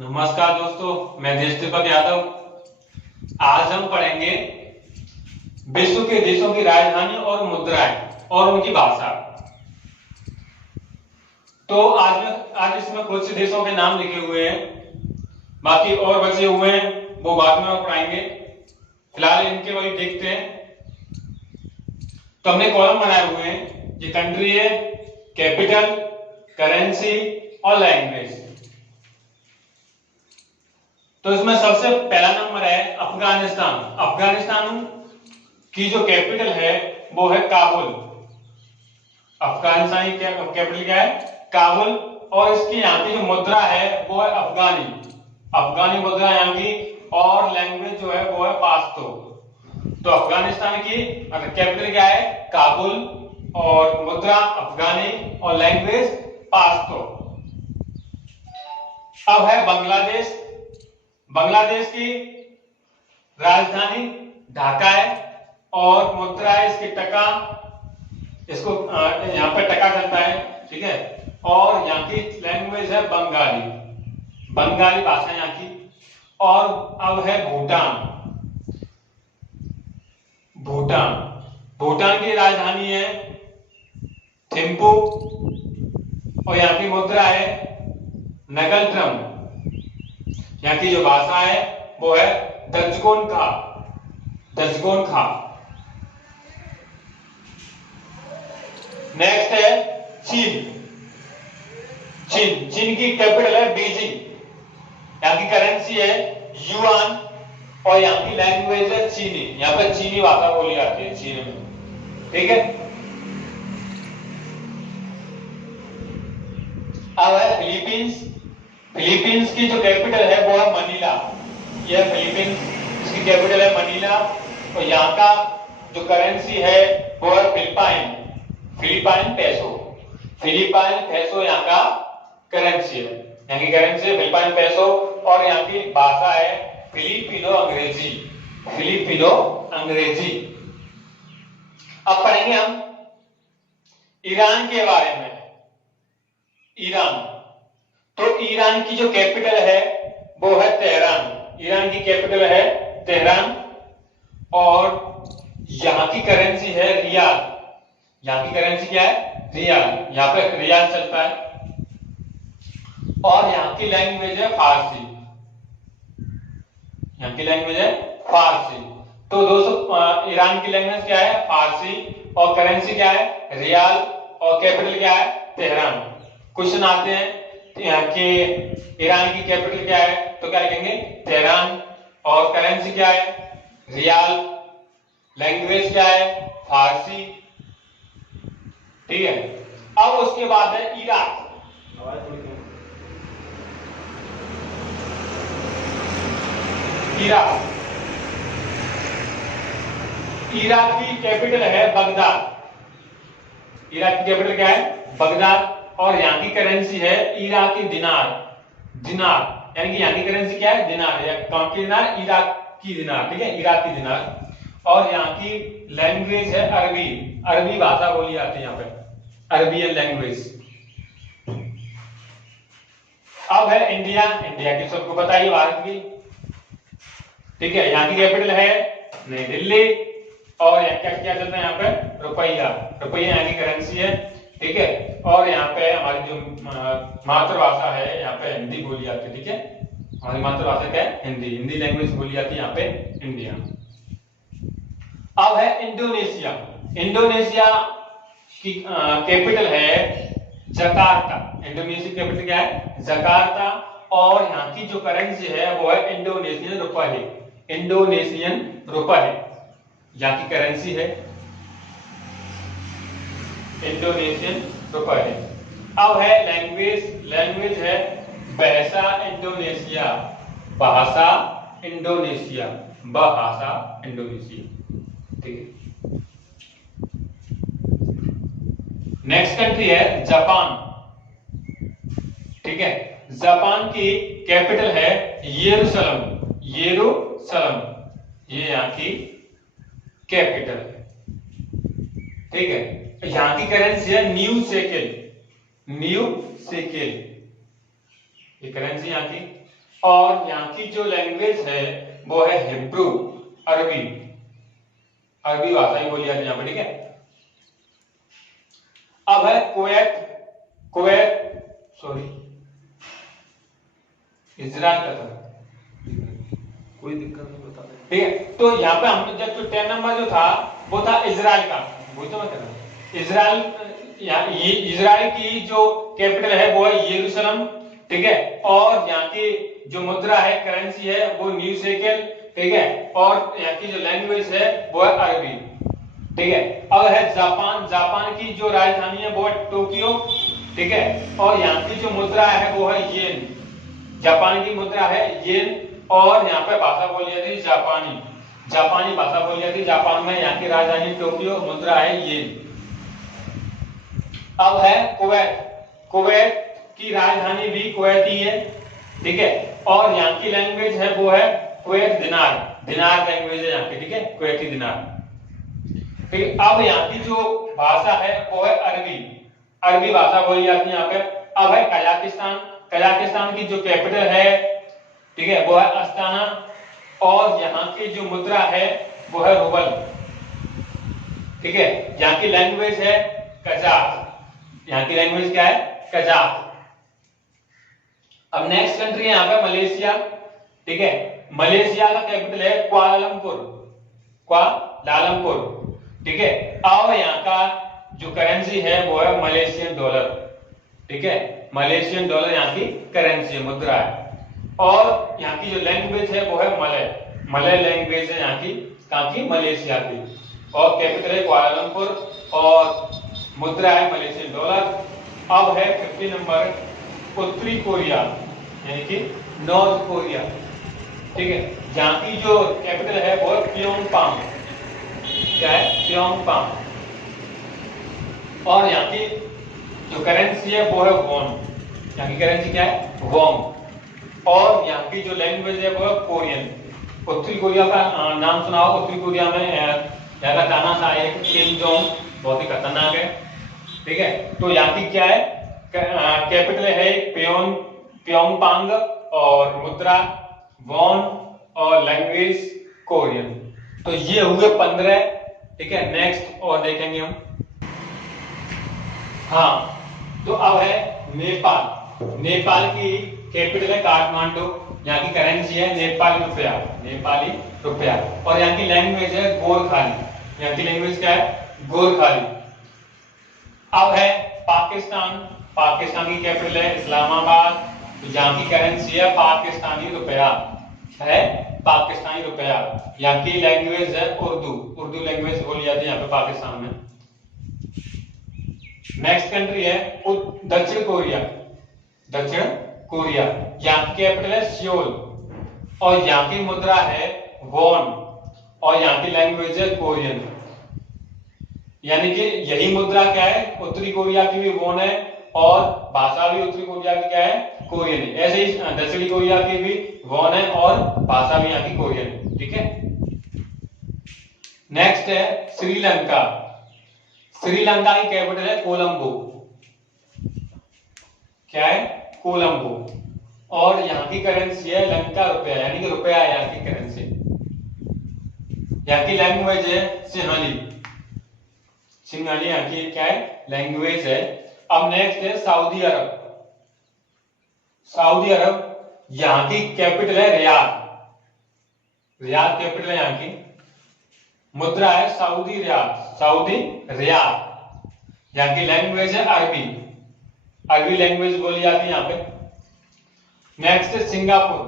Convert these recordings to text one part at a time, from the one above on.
नमस्कार दोस्तों, मैं देश दीपक यादव। आज हम पढ़ेंगे विश्व के देशों की राजधानी और मुद्राएं और उनकी भाषा। तो आज इसमें कुछ से देशों के नाम लिखे हुए हैं, बाकी और बचे हुए हैं वो बाद में हम पढ़ाएंगे। फिलहाल इनके वही देखते हैं। तो हमने कॉलम बनाए हुए हैं, ये कंट्री है, कैपिटल, करेंसी और लैंग्वेज। तो इसमें सबसे पहला नंबर है अफगानिस्तान। अफगानिस्तान की जो कैपिटल है वो है काबुल। अफगानिस्तान की कैपिटल क्या है? काबुल। और इसकी यहाँ की जो मुद्रा है वो है अफगानी। अफगानी मुद्रा यहाँ की, और लैंग्वेज जो है वो है पाश्तो। तो अफगानिस्तान की कैपिटल क्या है? काबुल, और मुद्रा अफगानी, और लैंग्वेज पाश्तो। अब है बांग्लादेश। बांग्लादेश की राजधानी ढाका है और मुद्रा है इसकी टका। इसको यहाँ पे टका चलता है, ठीक है। और यहाँ की लैंग्वेज है बंगाली, बंगाली भाषा यहाँ की। और अब है भूटान। भूटान भूटान की राजधानी है थिम्पू, और यहाँ की मुद्रा है नगलट्रम। यहाँ की जो भाषा है वो है दजगोनखा, दजगोनखा। नेक्स्ट है चीन। चीन की कैपिटल है बीजिंग। यहाँ की करेंसी है युआन, और यहाँ की लैंग्वेज है चीनी। यहाँ पर चीनी भाषा बोली जाती है चीन में, ठीक है। अब है फिलीपींस। फिलीपींस की जो कैपिटल है वो है मनीला। यह फिलीपींस, इसकी कैपिटल है मनीला। और यहाँ का जो करेंसी है वो है फिलिपाइन पेसो। फिलिपाइन पेसो यहाँ का करेंसी है। यहाँ की करेंसी है फिलिपाइन पेसो, और यहाँ की भाषा है फिलिपिनो अंग्रेजी। फिलिपिनो अंग्रेजी। अब पढ़ेंगे हम ईरान के बारे में। ईरान, तो ईरान की जो कैपिटल है वो है तेहरान। ईरान की कैपिटल है तेहरान, और यहाँ की करेंसी है रियाल। यहाँ की करेंसी क्या है? रियाल। यहाँ पे रियाल चलता है। और यहाँ की लैंग्वेज है फारसी। यहाँ की लैंग्वेज है फारसी। तो दोस्तों, ईरान की लैंग्वेज क्या है? फारसी, और करेंसी क्या है? रियाल, और कैपिटल क्या है? तेहरान। क्वेश्चन आते हैं यहाँ के ईरान की कैपिटल क्या है, तो क्या लिखेंगे? तेहरान। और करेंसी क्या है? रियाल। लैंग्वेज क्या है? फारसी, ठीक है। अब उसके बाद है इराक। इराक, इराक की कैपिटल है बगदाद। इराक की कैपिटल क्या है? बगदाद। और यहाँ की करेंसी है इराकी दिनार। दिनार यानी कि यहाँ की करेंसी क्या है? दिनार। या कौन की दिनार? इराक की दिनार, ठीक है, इराक की दिनार। और यहाँ की लैंग्वेज है अरबी। अरबी भाषा बोली जाती है यहाँ पे, अरबियन लैंग्वेज। अब है इंडिया। इंडिया की सबको बताइए, भारत की, ठीक है। यहाँ की कैपिटल है नई दिल्ली, और क्या क्या चलता है यहाँ पे? रुपया। रुपया यहाँ की करेंसी है, ठीक है। और यहाँ पे हमारी जो मातृभाषा है यहाँ पे हिंदी बोली जाती है, ठीक है। हमारी मातृभाषा क्या है? हिंदी। हिंदी लैंग्वेज बोली जाती है यहाँ पे इंडिया। अब है इंडोनेशिया। इंडोनेशिया की कैपिटल है जकार्ता। इंडोनेशिया की कैपिटल क्या है? जकार्ता। और यहाँ की जो करेंसी है वो है इंडोनेशियन रुपये। इंडोनेशियन रुपये यहाँ की करेंसी है, इंडोनेशियन रुपये। अब है लैंग्वेज। लैंग्वेज है भाषा इंडोनेशिया। भाषा इंडोनेशिया, भाषा इंडोनेशिया, ठीक है। नेक्स्ट कंट्री है जापान, ठीक है। जापान की कैपिटल है येरूशलम। येरूशलम, ये यहाँ की कैपिटल है, ठीक है। यहाँ की करेंसी है न्यू शेकेल। न्यू शेकेल, ये करेंसी यहाँ की। और यहाँ की जो लैंग्वेज है वो है हिब्रू, अरबी, अरबी भाषा ही बोली जाती है यहाँ पे, ठीक है। अब है कुवैत, सॉरी इजराइल का था, कोई दिक्कत नहीं, बता दें, ठीक है। तो यहाँ पे हमने जब जो 10 नंबर जो था वो था इजराइल का, वही तो मैं कह रहा हूँ। इजराइल, ये इजराइल की जो कैपिटल है वो है यरूशलेम, ठीक है। और यहाँ की जो मुद्रा है, करेंसी है, वो न्यू शेकेल, ठीक है। और यहाँ की जो लैंग्वेज है वो है अरबी, ठीक है। अब है जापान, जापान की जो राजधानी है वो है टोक्यो, ठीक है। और यहाँ की जो मुद्रा है वो है येन, जापान की मुद्रा है येन। और यहाँ पे भाषा बोली जाती है जापानी, जापानी भाषा बोली जाती है जापान में। यहाँ की राजधानी टोक्यो, मुद्रा है येन। अब है कुवैत, कुवैत की राजधानी भी कुवैत ही है, ठीक है। और यहाँ की लैंग्वेज है वो है कुवैत दिनार, दिनार लैंग्वेज है यहाँ की, ठीक है, कुवैती दिनार, ठीक है। अब यहाँ की जो भाषा है वो है अरबी, अरबी भाषा बोली जाती है यहाँ पे। अब है कजाकिस्तान, कजाकिस्तान की जो कैपिटल है, ठीक है, वो है अस्ताना। और यहाँ की जो मुद्रा है वो है रूबल, ठीक है। यहाँ की लैंग्वेज है कजाक, यहाँ की लैंग्वेज क्या है, कजाक। अब नेक्स्ट कंट्री है यहाँ पे मलेशिया, ठीक है। मलेशिया का कैपिटल है कुआलालंपुर, कुआलालंपुर, ठीक है। और यहाँ का जो करेंसी है वो है मलेशियन डॉलर, ठीक है, मलेशियन डॉलर यहाँ की करेंसी है, मुद्रा है। और यहाँ की जो लैंग्वेज है वो है मलय, मलय लैंग्वेज है यहाँ की, कहाँ की, मलेशिया की। और कैपिटल है कुआलालंपुर और मुद्रा है मलेशियन डॉलर। अब है 50 नंबर उत्तरी कोरिया, यानी कि नॉर्थ कोरिया, ठीक है। जहाँ की जो कैपिटल है वो है प्योंगयांग, क्या है, प्योंगयांग। और यहाँ की जो करेंसी है वो है वॉन, यहाँ की करेंसी क्या है, वॉन। और यहाँ की जो लैंग्वेज है वो है कोरियन। उत्तरी कोरिया का नाम सुना हो, उत्तरी कोरिया में यहाँ का तानाशाह है किम जोंग, बहुत ही खतरनाक है, ठीक है। तो यहाँ की क्या है, कैपिटल है प्योंगयांग और मुद्रा वॉन और लैंग्वेज कोरियन। तो ये हुए 15, ठीक है। नेक्स्ट और देखेंगे हम, हाँ। तो अब है नेपाल, नेपाल की कैपिटल है काठमांडू, यहाँ की करेंसी है नेपाली रुपया, नेपाली रुपया। और यहाँ की लैंग्वेज है गोरखाली, यहाँ की लैंग्वेज क्या है, गोरखाली। अब है पाकिस्तान, पाकिस्तान की कैपिटल है इस्लामाबाद, यहाँ की करेंसी है पाकिस्तानी रुपया, है पाकिस्तानी रुपया। यहाँ की लैंग्वेज है उर्दू, उर्दू लैंग्वेज बोली जाती है यहाँ पे पाकिस्तान में। नेक्स्ट कंट्री है दक्षिण कोरिया, दक्षिण कोरिया, यहाँ की कैपिटल है सियोल और यहाँ की मुद्रा है वॉन और यहाँ की लैंग्वेज है कोरियन। यानी कि यही मुद्रा क्या है, उत्तरी कोरिया की भी वॉन है और भाषा भी उत्तरी कोरिया की क्या है, कोरियन है। ऐसे ही दक्षिणी कोरिया की भी वॉन है और भाषा भी यहाँ की कोरियन है, ठीक है। नेक्स्ट है श्रीलंका, श्रीलंका की कैपिटल है कोलंबो, क्या है, कोलंबो। और यहाँ की करेंसी है लंका रुपया, यानी कि रुपया है यहाँ की करेंसी। यहाँ की लैंग्वेज है सिंहली, सिंहली यहाँ की क्या है, लैंग्वेज है। अब नेक्स्ट है सऊदी अरब, सऊदी अरब, यहाँ की कैपिटल है रियाद, रियाद कैपिटल है यहाँ की, मुद्रा है सऊदी रियाद, सऊदी रियाद। यहाँ की लैंग्वेज है अरबी, अरबी लैंग्वेज बोली जाती है यहाँ पे। नेक्स्ट है सिंगापुर,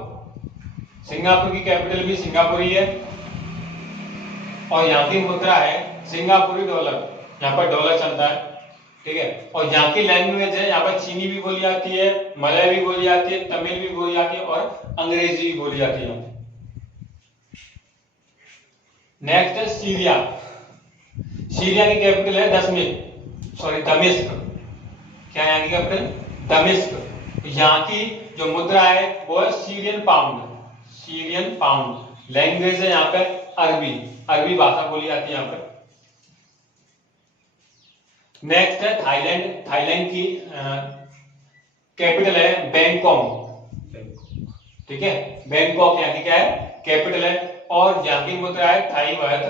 सिंगापुर की कैपिटल भी सिंगापुर ही है और यहाँ की मुद्रा है सिंगापुरी डॉलर, यहाँ पर डॉलर चलता है, ठीक है। और यहाँ की लैंग्वेज है, यहाँ पर चीनी भी बोली जाती है, मलय भी बोली जाती है, तमिल भी बोली जाती है और अंग्रेजी भी बोली जाती है। नेक्स्ट है सीरिया, सीरिया की कैपिटल है दमिश्क, क्या यहाँ की कैपिटल, दमिश्क। यहाँ की जो मुद्रा है वो है Syrian pound, Syrian pound. Language है यहाँ पे अरबी, अरबी भाषा बोली जाती है यहाँ पे। नेक्स्ट है थाईलैंड, थाईलैंड की कैपिटल है बैंकॉक, ठीक ठीक है। बैंकॉक यहाँ की क्या है, कैपिटल है, और यहाँ की मुद्रा है थाई बाथ,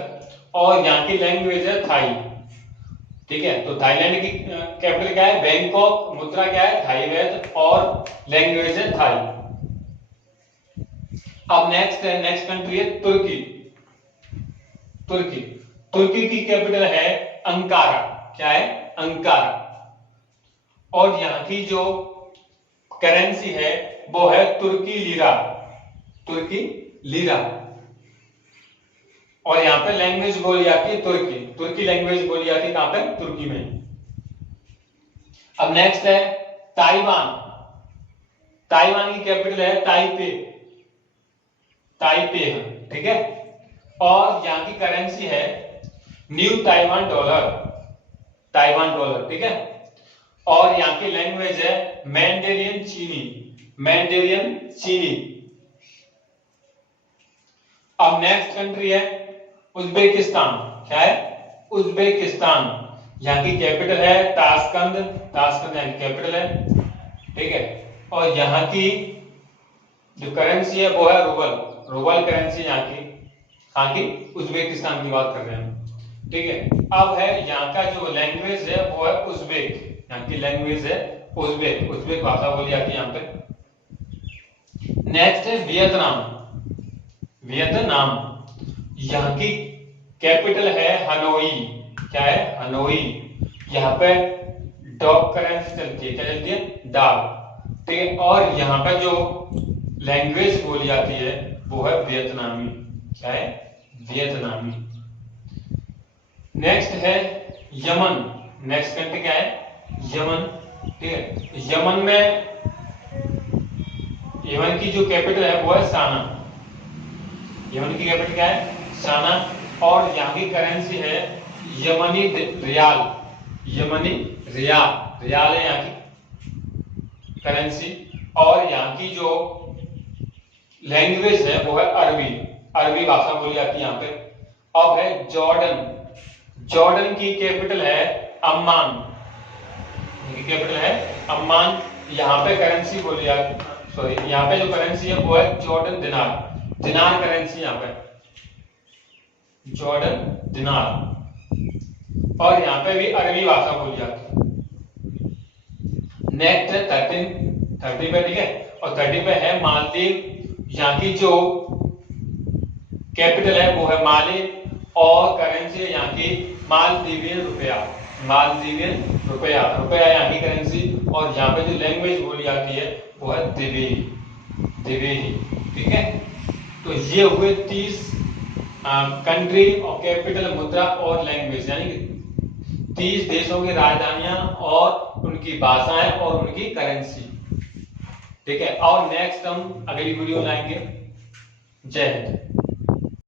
और यहाँ की लैंग्वेज है थाई, ठीक है। तो थाईलैंड की कैपिटल क्या है, बैंकॉक, मुद्रा क्या है थाई बाथ, और लैंग्वेज है थाई। अब नेक्स्ट कंट्री है तुर्की। तुर्की तुर्की की कैपिटल है अंकारा, क्या है, अंकारा, और यहाँ की जो करेंसी है वो है तुर्की लीरा, तुर्की लीरा, और यहाँ पे लैंग्वेज बोली जाती है तुर्की, तुर्की लैंग्वेज बोली जाती है कहां पे, तुर्की में। अब नेक्स्ट है ताइवान। ताइवान की कैपिटल है ताइपे, ताइपे है, ठीक है, और यहाँ की करेंसी है new Taiwan dollar, Taiwan dollar, ठीक है, और यहाँ की लैंग्वेज है मैंडेरियन चीनी, मैंडेरियन चीनी। अब नेक्स्ट कंट्री है उज्बेकिस्तान, क्या है, उज्बेकिस्तान, यहाँ की कैपिटल है ताशकंद, ताशकंद यहाँ की कैपिटल है, ठीक है, और यहाँ की जो करेंसी है वो है रूबल, रूबल करेंसी यहाँ की उज्बेकिस्तान की बात कर रहे हैं, ठीक है। अब है यहाँ का जो लैंग्वेज है वो है उज्बेक, यहाँ की लैंग्वेज है उज्बेक, उज्बेक भाषा बोली जाती है यहाँ पे। नेक्स्ट है वियतनाम। वियतनाम, यहाँ की कैपिटल है हनोई, क्या है, हनोई, यहाँ पे डॉग करेंसी चलती है, क्या चलती है, डॉग, ठीक है, और यहाँ का जो लैंग्वेज बोली जाती है वो है वियतनामी, क्या है, वियतनामी। नेक्स्ट है यमन। नेक्स्ट कंट्री क्या है, यमन, ठीक है। यमन में, यमन की जो कैपिटल है वो है साना, यमन की कैपिटल क्या है, साना, और यहाँ की करेंसी है यमनी रियाल, यमनी रियाल, रियाल है यहाँ की करेंसी, और यहाँ की जो लैंग्वेज है वो है अरबी, अरबी भाषा बोली जाती है यहाँ पे। अब है जॉर्डन। जॉर्डन की कैपिटल है अम्मान, कैपिटल है अम्मान, यहाँ पे करेंसी बोली जाती, सॉरी, यहाँ पे जो करेंसी है वो है जॉर्डन दिनार, दिनार करेंसी यहाँ पे, जॉर्डन दिनार, और यहाँ पे भी अरबी भाषा बोली जाती है। नेक्स्ट है 30 पे, ठीक है, और 30 पे है मालदीव। यहाँ की जो कैपिटल है वो है माले, और करेंसी है यहाँ की मालदीवियन रुपया, मालदीवियन रुपया, रुपया यहाँ की करेंसी, और यहाँ पे जो लैंग्वेज बोली जाती है वो है दिवेही, दिवेही, ठीक है। तो ये हुए 30 कंट्री और कैपिटल, मुद्रा और लैंग्वेज, यानी कि 30 देशों की राजधानियां और उनकी भाषाएं और उनकी करेंसी, ठीक है। और नेक्स्ट हम अगली वीडियो में लाएंगे। जय हिंद।